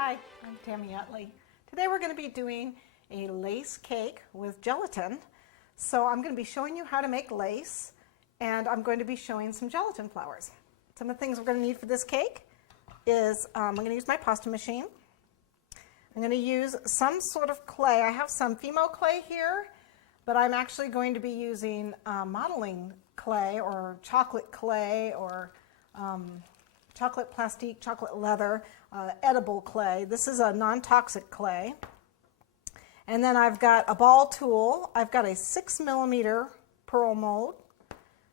Hi, I'm Tami Utley. Today we're going to be doing a lace cake with gelatin. So I'm going to be showing you how to make lace, and I'm going to be showing some gelatin flowers. Some of the things we're going to need for this cake is I'm going to use my pasta machine. I'm going to use some sort of clay. I have some Fimo clay here, but I'm actually going to be using modeling clay or chocolate clay or chocolate plastique, chocolate leather, edible clay. This is a non-toxic clay. And then I've got a ball tool. I've got a 6mm pearl mold,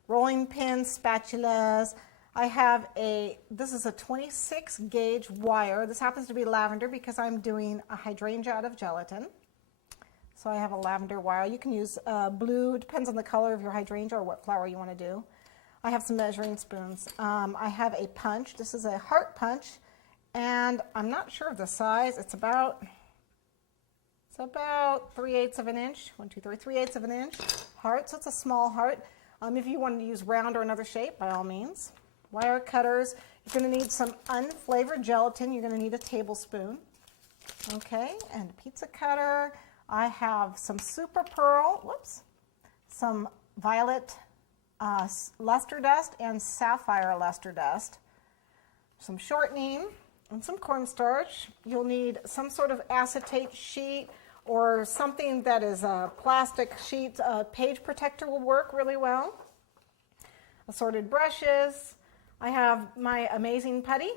rolling pins, spatulas. I have this is a 26 gauge wire. This happens to be lavender because I'm doing a hydrangea out of gelatin. So I have a lavender wire. You can use blue. It depends on the color of your hydrangea or what flower you want to do. I have some measuring spoons. I have a punch. This is a heart punch, and I'm not sure of the size. It's about 3/8 of an inch. 1, 2, 3, 3/8 of an inch heart. So it's a small heart. If you wanted to use round or another shape, by all means. Wire cutters. You're going to need some unflavored gelatin. You're going to need a tablespoon. Okay, and a pizza cutter. I have some super pearl. Whoops. Some violet luster dust and sapphire luster dust, some shortening, and some cornstarch. You'll need some sort of acetate sheet or something that is a plastic sheet. Page protector will work really well. Assorted brushes. I have my amazing putty,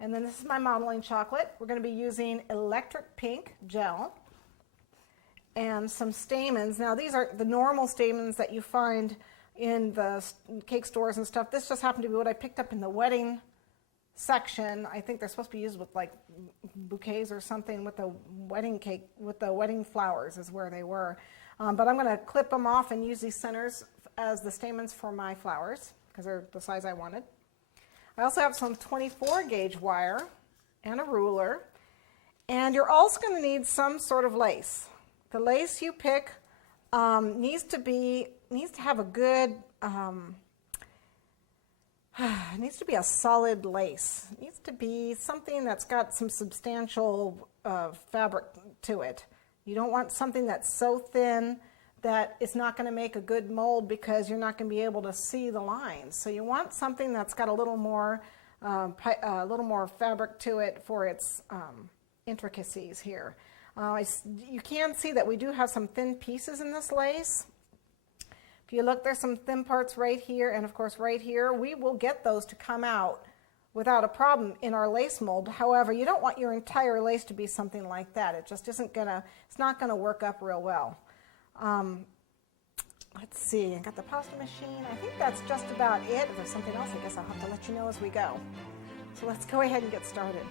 and then this is my modeling chocolate. We're going to be using electric pink gel and some stamens. Now these are the normal stamens that you find in the cake stores and stuff. This just happened to be what I picked up in the wedding section. I think they're supposed to be used with like bouquets or something with the wedding cake, with the wedding flowers is where they were. But I'm going to clip them off and use these centers as the stamens for my flowers because they're the size I wanted. I also have some 24 gauge wire and a ruler. And you're also going to need some sort of lace. The lace you pick needs to have a good, needs to be a solid lace. It needs to be something that's got some substantial fabric to it. You don't want something that's so thin that it's not going to make a good mold because you're not going to be able to see the lines. So you want something that's got a little more fabric to it for its intricacies here. You can see that we do have some thin pieces in this lace. If you look, there's some thin parts right here, and of course right here. We will get those to come out without a problem in our lace mold. However, you don't want your entire lace to be something like that. It just isn't gonna, it's not gonna work up real well. Let's see, I got the pasta machine. I think that's just about it. If there's something else, I guess I'll have to let you know as we go. So let's go ahead and get started.